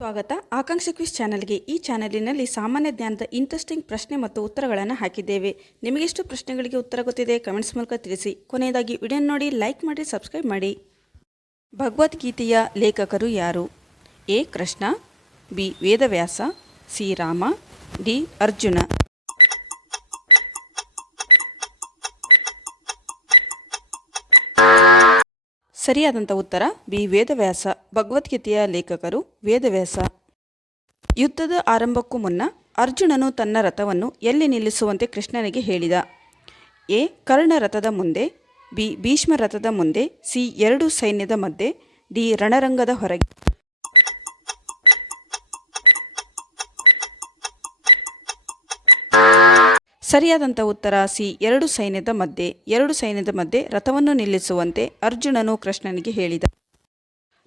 ಸ್ವಾಗತ ಆಕಾಂಕ್ಷ ಕ್ವಿಜ್ ಚಾನಲ್ಗೆ. ಈ ಚಾನಲಿನಲ್ಲಿ ಸಾಮಾನ್ಯ ಜ್ಞಾನದ ಇಂಟ್ರೆಸ್ಟಿಂಗ್ ಪ್ರಶ್ನೆ ಮತ್ತು ಉತ್ತರಗಳನ್ನು ಹಾಕಿದ್ದೇವೆ. ನಿಮಗೆಷ್ಟು ಪ್ರಶ್ನೆಗಳಿಗೆ ಉತ್ತರ ಗೊತ್ತಿದೆ ಕಮೆಂಟ್ಸ್ ಮೂಲಕ ತಿಳಿಸಿ. ಕೊನೆಯದಾಗಿ ವಿಡಿಯೋ ನೋಡಿ, ಲೈಕ್ ಮಾಡಿ, ಸಬ್ಸ್ಕ್ರೈಬ್ ಮಾಡಿ. ಭಗವದ್ಗೀತೆಯ ಲೇಖಕರು ಯಾರು? A Krishna, B Vedavyasa, C Rama, D Arjuna. ಸರಿಯಾದಂಥ ಉತ್ತರ ಬಿ ವೇದವ್ಯಾಸ. ಭಗವದ್ಗೀತೆಯ ಲೇಖಕರು ವೇದವ್ಯಾಸ. ಯುದ್ಧದ ಆರಂಭಕ್ಕೂ ಮುನ್ನ ಅರ್ಜುನನು ತನ್ನ ರಥವನ್ನು ಎಲ್ಲಿ ನಿಲ್ಲಿಸುವಂತೆ ಕೃಷ್ಣನಿಗೆ ಹೇಳಿದ? ಎ ಕರ್ಣ ರಥದ ಮುಂದೆ, ಬಿ ಭೀಷ್ಮ ರಥದ ಮುಂದೆ, ಸಿ ಎರಡು ಸೈನ್ಯದ ಮಧ್ಯೆ, ಡಿ ರಣರಂಗದ ಹೊರಗೆ. ಸರಿಯಾದಂಥ ಉತ್ತರ ಸಿ ಎರಡು ಸೈನ್ಯದ ಮಧ್ಯೆ. ಎರಡು ಸೈನ್ಯದ ಮಧ್ಯೆ ರಥವನ್ನು ನಿಲ್ಲಿಸುವಂತೆ ಅರ್ಜುನನು ಕೃಷ್ಣನಿಗೆ ಹೇಳಿದ.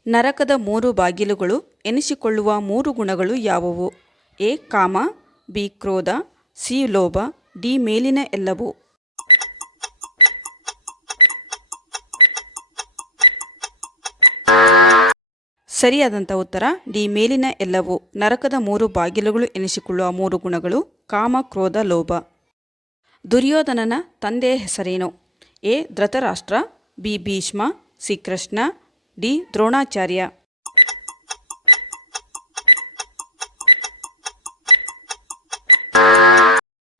ನರಕದ 3 ಬಾಗಿಲುಗಳು ಎನಿಸಿಕೊಳ್ಳುವ 3 ಗುಣಗಳು ಯಾವುವು? ಎ ಕಾಮ, ಬಿ ಕ್ರೋಧ, ಸಿ ಲೋಭ, ಡಿ ಮೇಲಿನ ಎಲ್ಲವೂ. ಸರಿಯಾದಂಥ ಉತ್ತರ ಡಿ ಮೇಲಿನ ಎಲ್ಲವೂ. ನರಕದ 3 ಬಾಗಿಲುಗಳು ಎನಿಸಿಕೊಳ್ಳುವ 3 ಗುಣಗಳು ಕಾಮ, ಕ್ರೋಧ, ಲೋಭ. ದುರ್ಯೋಧನನ ತಂದೆಯ ಹೆಸರೇನು? A Dhritarashtra, B Bhishma, C Krishna, D Dronacharya.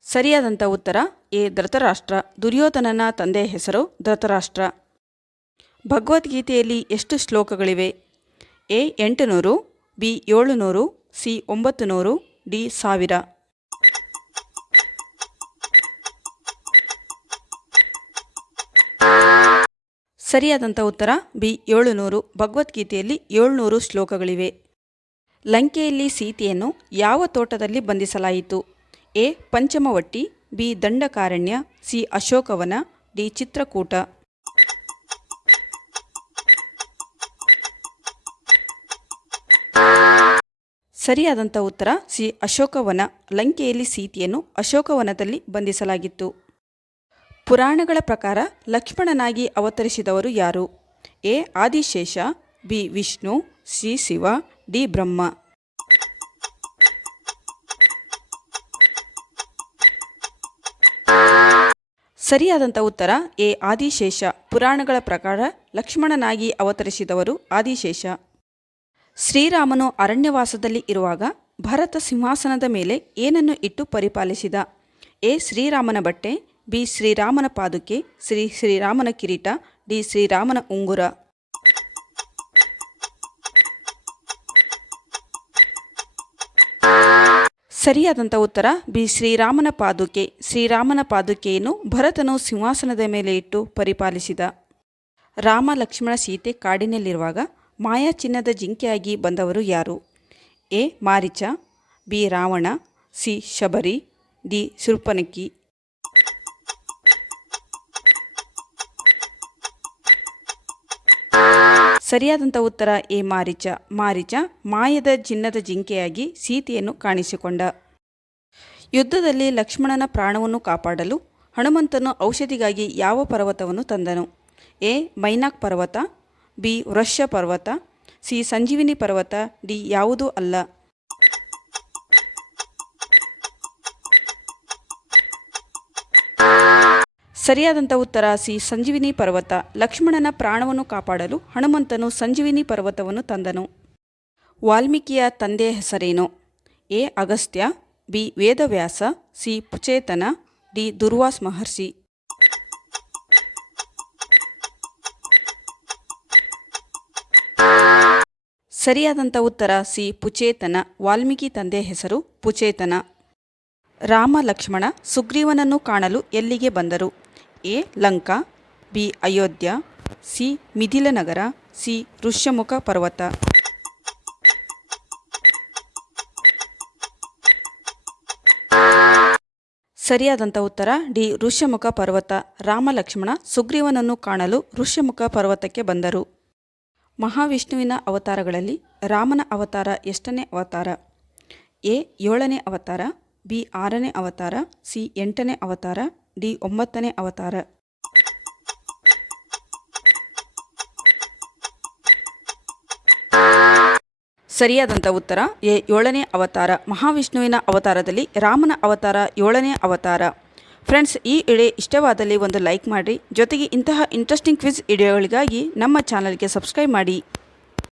ಸರಿಯಾದಂಥ ಉತ್ತರ ಎ ಧೃತರಾಷ್ಟ್ರ. ದುರ್ಯೋಧನನ ತಂದೆಯ ಹೆಸರು ಧೃತರಾಷ್ಟ್ರ. ಭಗವದ್ಗೀತೆಯಲ್ಲಿ ಎಷ್ಟು ಶ್ಲೋಕಗಳಿವೆ? A 800, B 700, C 900, D 1000. ಸರಿಯಾದಂಥ ಉತ್ತರ ಬಿ 700. ಭಗವದ್ಗೀತೆಯಲ್ಲಿ 700 ಶ್ಲೋಕಗಳಿವೆ. ಲಂಕೆಯಲ್ಲಿ ಸೀತೆಯನ್ನು ಯಾವ ತೋಟದಲ್ಲಿ ಬಂಧಿಸಲಾಯಿತು? A Panchavati, B Dandakaranya, C Ashokavana, D Chitrakoot. ಸರಿಯಾದಂಥ ಉತ್ತರ ಸಿ ಅಶೋಕವನ. ಲಂಕೆಯಲ್ಲಿ ಸೀತೆಯನ್ನು ಅಶೋಕವನದಲ್ಲಿ ಬಂಧಿಸಲಾಗಿತ್ತು. ಪುರಾಣಗಳ ಪ್ರಕಾರ ಲಕ್ಷ್ಮಣನಾಗಿ ಅವತರಿಸಿದವರು ಯಾರು? A Adishesha, B Vishnu, C Shiva, D Brahma. ಸರಿಯಾದಂಥ ಉತ್ತರ ಎ ಆದಿಶೇಷ. ಪುರಾಣಗಳ ಪ್ರಕಾರ ಲಕ್ಷ್ಮಣನಾಗಿ ಅವತರಿಸಿದವರು ಆದಿಶೇಷ. ಶ್ರೀರಾಮನು ಅರಣ್ಯವಾಸದಲ್ಲಿ ಇರುವಾಗ ಭರತ ಸಿಂಹಾಸನದ ಮೇಲೆ ಏನನ್ನು ಇಟ್ಟು ಪರಿಪಾಲಿಸಿದ? ಎ ಶ್ರೀರಾಮನ ಬಟ್ಟೆ, ಬಿ ಶ್ರೀರಾಮನ ಪಾದುಕೆ, ಶ್ರೀರಾಮನ ಕಿರೀಟ, ಡಿ ಶ್ರೀರಾಮನ ಉಂಗುರ. ಸರಿಯಾದಂಥ ಉತ್ತರ ಬಿ ಶ್ರೀರಾಮನ ಪಾದುಕೆ. ಶ್ರೀರಾಮನ ಪಾದುಕೆಯನ್ನು ಭರತನು ಸಿಂಹಾಸನದ ಮೇಲೆ ಇಟ್ಟು ಪರಿಪಾಲಿಸಿದ. ರಾಮ ಲಕ್ಷ್ಮಣ ಸೀತೆ ಕಾಡಿನಲ್ಲಿರುವಾಗ ಮಾಯಾ ಚಿನ್ನದ ಜಿಂಕೆಯಾಗಿ ಬಂದವರು ಯಾರು? A Maricha, B Ravana, C Shabari, D Shurpanakhi. ಸರಿಯಾದಂಥ ಉತ್ತರ ಎ ಮಾರೀಚ. ಮಾರೀಚ ಮಾಯದ ಚಿನ್ನದ ಜಿಂಕೆಯಾಗಿ ಸೀತೆಯನ್ನು ಕಾಣಿಸಿಕೊಂಡ. ಯುದ್ಧದಲ್ಲಿ ಲಕ್ಷ್ಮಣನ ಪ್ರಾಣವನ್ನು ಕಾಪಾಡಲು ಹನುಮಂತನು ಔಷಧಿಗಾಗಿ ಯಾವ ಪರ್ವತವನ್ನು ತಂದನು? ಎ ಮೈನಾಕ್ ಪರ್ವತ, ಬಿ ವೃಷ ಪರ್ವತ, ಸಿ ಸಂಜೀವಿನಿ ಪರ್ವತ, ಡಿ ಯಾವುದೂ ಅಲ್ಲ. ಸರಿಯಾದಂಥ ಉತ್ತರ ಸಿ ಸಂಜೀವಿನಿ ಪರ್ವತ. ಲಕ್ಷ್ಮಣನ ಪ್ರಾಣವನ್ನು ಕಾಪಾಡಲು ಹನುಮಂತನು ಸಂಜೀವಿನಿ ಪರ್ವತವನ್ನು ತಂದನು. ವಾಲ್ಮೀಕಿಯ ತಂದೆಯ ಹೆಸರೇನು? A Agastya, B Vedavyasa, C Prachetana, D Durvasa Maharshi. ಸರಿಯಾದಂಥ ಉತ್ತರ ಸಿ ಪುಚೇತನ. ವಾಲ್ಮೀಕಿ ತಂದೆಯ ಹೆಸರು ಪುಚೇತನ. ರಾಮ ಲಕ್ಷ್ಮಣ ಸುಗ್ರೀವನನ್ನು ಕಾಣಲು ಎಲ್ಲಿಗೆ ಬಂದರು? A Lanka, B Ayodhya, C Mithila ನಗರ, ಸಿ ಋಷ್ಯಮುಖ ಪರ್ವತ. ಸರಿಯಾದಂಥ ಉತ್ತರ ಡಿ ಋಷ್ಯಮುಖ ಪರ್ವತ. ರಾಮ ಲಕ್ಷ್ಮಣ ಸುಗ್ರೀವನನ್ನು ಕಾಣಲು ಋಷ್ಯಮುಖ ಪರ್ವತಕ್ಕೆ ಬಂದರು. ಮಹಾವಿಷ್ಣುವಿನ ಅವತಾರಗಳಲ್ಲಿ ರಾಮನ ಅವತಾರ ಎಷ್ಟನೇ ಅವತಾರ? ಎ 7ನೇ ಅವತಾರ, ಬಿ 6ನೇ ಅವತಾರ, ಸಿ 8ನೇ ಅವತಾರ, ಡಿ 9ನೇ ಅವತಾರ. ಸರಿಯಾದಂಥ ಉತ್ತರ ಎ 7ನೇ ಅವತಾರ. ಮಹಾವಿಷ್ಣುವಿನ ಅವತಾರದಲ್ಲಿ ರಾಮನ ಅವತಾರ 7ನೇ ಅವತಾರ. ಫ್ರೆಂಡ್ಸ್, ಈ ವಿಡಿಯೋ ಇಷ್ಟವಾದಲ್ಲಿ ಒಂದು ಲೈಕ್ ಮಾಡಿ, ಜೊತೆಗೆ ಇಂತಹ ಇಂಟ್ರೆಸ್ಟಿಂಗ್ ಕ್ವಿಜ್ ವಿಡಿಯೋಗಳಿಗಾಗಿ ನಮ್ಮ ಚಾನಲ್ಗೆ ಸಬ್ಸ್ಕ್ರೈಬ್ ಮಾಡಿ.